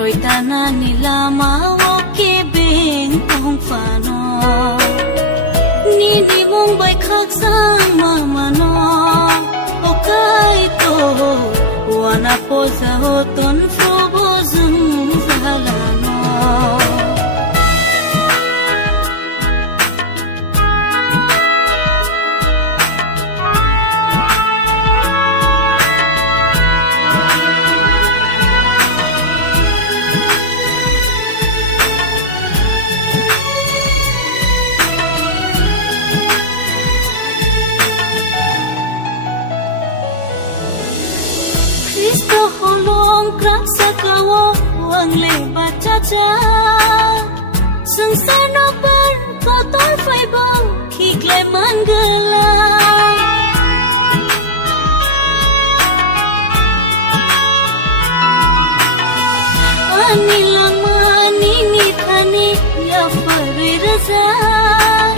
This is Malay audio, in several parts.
Choitana nila mawoke beng kong fano Nini mong bay kaksang mamano Okay to Wana po sa hoton Frobo zung zahalano Cristo holong krak sakawo ang lebat caca Sung sano bar kotor faibang kikleman gelap Anilang manini tani ya fari razai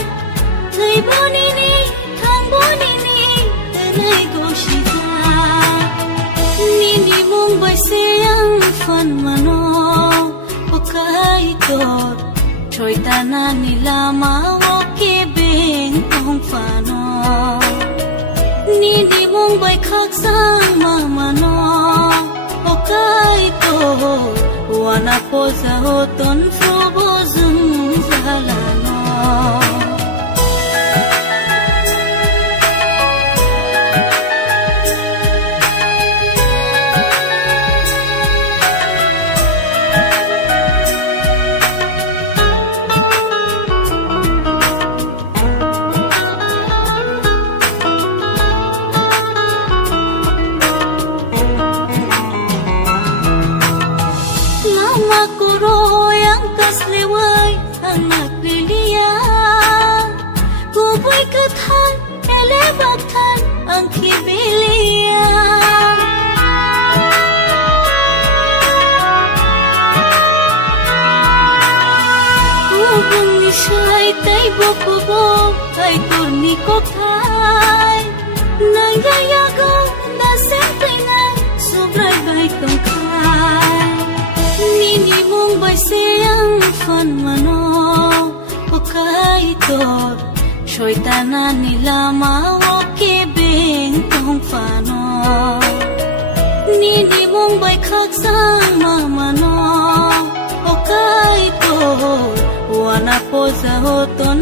Thay bonini thang bonini tenai goshita Nini mong bay siyang fan mano Pakai tot Choitana nila mawoke beng kong fano Nini mong bay kaksang mamano Pakai tot Wana po sa hoton Frobo zung zahalano Yang kasleway ang nagpiliya Kuboy kathan, elebatan ang kibiliya Kubong ni siya'y tay bokobok ay turni kopay Nangyayagaw na sentringan sobray bay tungkay Nini mong bay siyang fan mano Pakai tot Choitana nila mawoke beng kong fano Nini mong bay kaksang mamano Pakai tot Wana po sa hoton